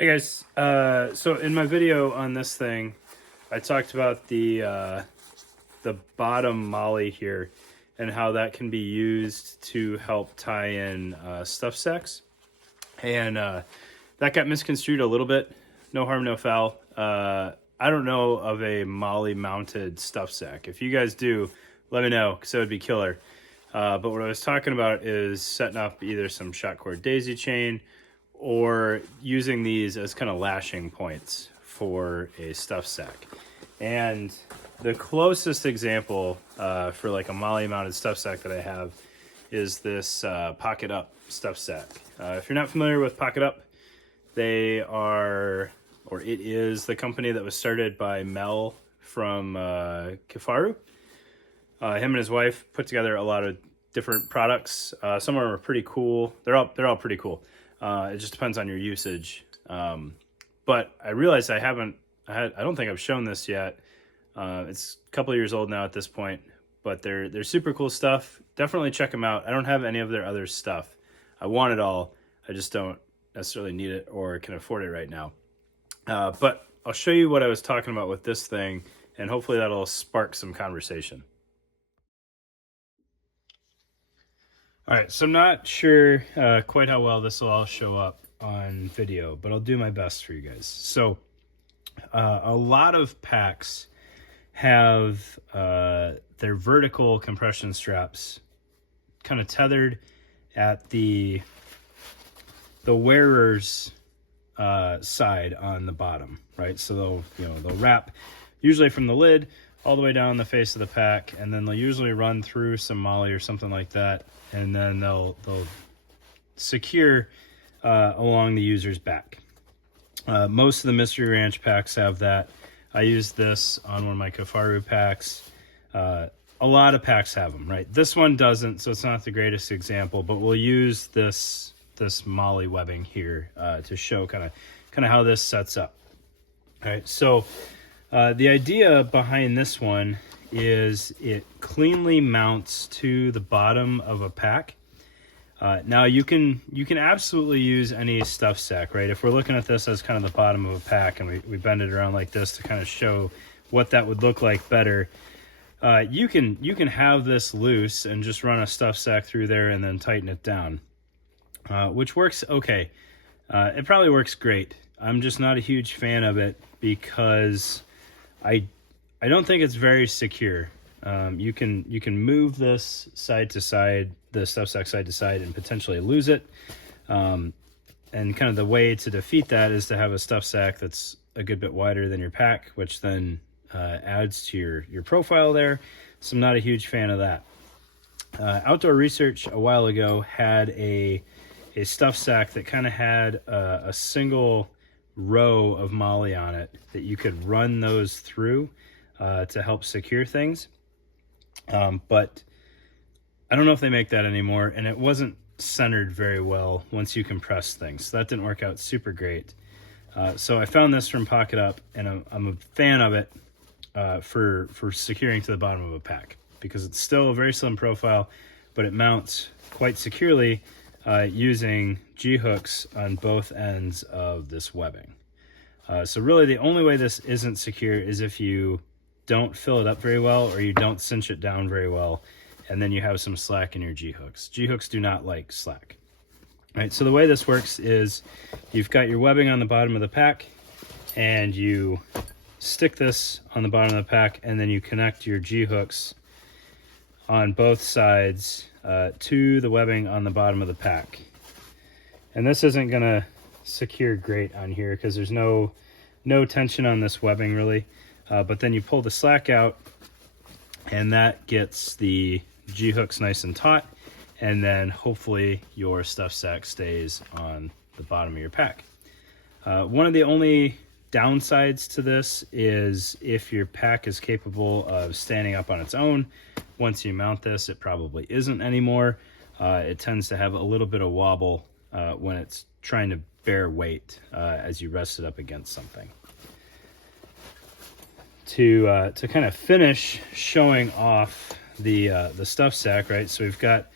Hey guys, so in my video on this thing, I talked about the bottom MOLLE here and how that can be used to help tie in stuff sacks. And that got misconstrued a little bit. No harm, no foul. I don't know of a MOLLE mounted stuff sack. If you guys do, let me know because that would be killer. But what I was talking about is setting up either some shot cord daisy chain or using these as kind of lashing points for a stuff sack. And the closest example for like a MOLLE mounted stuff sack that I have is this PocketUp stuff sack. If you're not familiar with PocketUp, they are, or it is the company that was started by Mel from Kifaru. Him and his wife put together a lot of different products. Some of them are pretty cool. They're all pretty cool. It just depends on your usage. But I realized I don't think I've shown this yet. It's a couple of years old now at this point, but they're super cool stuff. Definitely check them out. I don't have any of their other stuff. I want it all. I just don't necessarily need it or can afford it right now. But I'll show you what I was talking about with this thing, and hopefully that'll spark some conversation. All right, so I'm not sure quite how well this will all show up on video, but I'll do my best for you guys. So a lot of packs have their vertical compression straps kind of tethered at the wearer's side on the bottom, right? So they'll wrap usually from the lid all the way down the face of the pack, and then they'll usually run through some MOLLE or something like that, and then they'll secure along the user's back. Most of the Mystery Ranch packs have that. I used this on one of my Kifaru packs. A lot of packs have them, right? This one doesn't, so it's not the greatest example, but we'll use this MOLLE webbing here to show kind of how this sets up. All right, so the idea behind this one is it cleanly mounts to the bottom of a pack. Now you can absolutely use any stuff sack, right? If we're looking at this as kind of the bottom of a pack and we bend it around like this to kind of show what that would look like better, you can have this loose and just run a stuff sack through there and then tighten it down, which works okay. It probably works great. I'm just not a huge fan of it because I don't think it's very secure. You can move this side to side, the stuff sack side to side, and potentially lose it. And kind of the way to defeat that is to have a stuff sack that's a good bit wider than your pack, which then adds to your profile there. So I'm not a huge fan of that. Outdoor Research a while ago had a stuff sack that kind of had a single row of MOLLE on it that you could run those through to help secure things. But I don't know if they make that anymore, and it wasn't centered very well once you compress things. So that didn't work out super great. So I found this from PocketUp, and I'm a fan of it for securing to the bottom of a pack because it's still a very slim profile, but it mounts quite securely using G-hooks on both ends of this webbing. So really the only way this isn't secure is if you don't fill it up very well or you don't cinch it down very well, and then you have some slack in your G-hooks. G-hooks do not like slack. All right, so the way this works is you've got your webbing on the bottom of the pack, and you stick this on the bottom of the pack, and then you connect your G-hooks on both sides to the webbing on the bottom of the pack. And this isn't gonna secure great on here because there's no tension on this webbing really. But then you pull the slack out, and that gets the G-hooks nice and taut, and then hopefully your stuff sack stays on the bottom of your pack. One of the only downsides to this is if your pack is capable of standing up on its own. Once you mount this, it probably isn't anymore. It tends to have a little bit of wobble when it's trying to bear weight as you rest it up against something. To kind of finish showing off the stuff sack, right? So we've got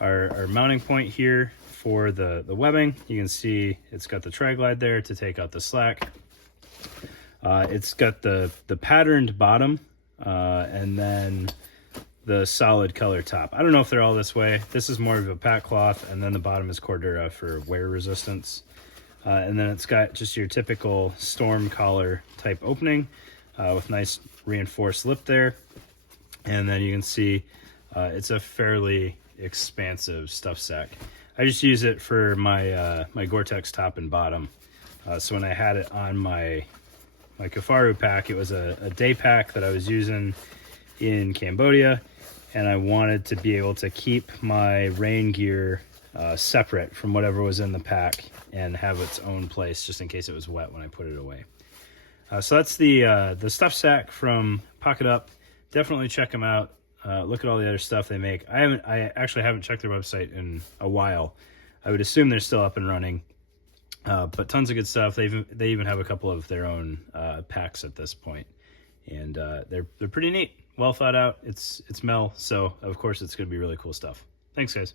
our mounting point here for the webbing. You can see it's got the tri-glide there to take out the slack. It's got the patterned bottom and then the solid color top. I don't know if they're all this way. This is more of a pack cloth, and then the bottom is Cordura for wear resistance. And then it's got just your typical storm collar type opening with nice reinforced lip there. And then you can see it's a fairly expansive stuff sack. I just use it for my my Gore-Tex top and bottom. So when I had it on my Kafaru pack, it was a day pack that I was using in Cambodia, and I wanted to be able to keep my rain gear separate from whatever was in the pack and have its own place just in case it was wet when I put it away. So that's the stuff sack from PocketUp. Definitely check them out. Look at all the other stuff they make. I actually haven't checked their website in a while. I would assume they're still up and running, but tons of good stuff. They even have a couple of their own packs at this point, and they're pretty neat, well thought out. It's MOLLE, so of course it's going to be really cool stuff. Thanks, guys.